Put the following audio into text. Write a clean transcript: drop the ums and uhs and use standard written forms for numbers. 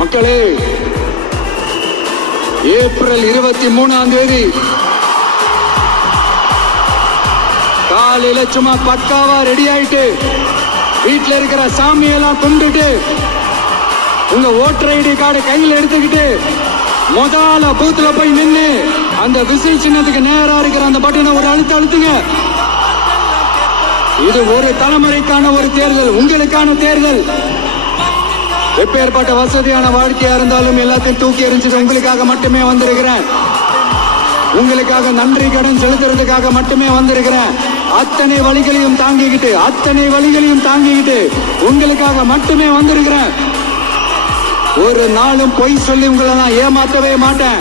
மக்களே, ஏப்ரல் 23ஆம் தேதி காலையில சும்மா பக்காவா ரெடி ஆயிட்டு வீட்டுல இருக்கிற சாமியெல்லாம் கும்பிட்டு உங்க ஓட்டர் ஐடி கார்டு கையில் எடுத்துக்கிட்டு முதல்ல பூத்துல போய் நின்று அந்த விசில் சின்னத்துக்கு நேரா இருக்கிற அந்த பட்டனை ஒரு அழுத்துங்க. இது ஒரு தலைமுறைக்கான ஒரு தேர்தல், உங்களுக்கான தேர்தல். எப்பேற்பட்ட வசதியான வாழ்க்கையா இருந்தாலும் எல்லாத்தையும் தூக்கி எறிஞ்சது உங்களுக்காக மட்டுமே வந்திருக்கிறேன். உங்களுக்காக நன்றி கடன் செலுத்துறதுக்காக மட்டுமே வந்திருக்கிறேன். அத்தனை வழிகளையும் தாங்கிக்கிட்டு உங்களுக்காக மட்டுமே வந்திருக்கிறேன். ஒரு நாளும் பொய் சொல்லி உங்களை நான் ஏமாற்றவே மாட்டேன்.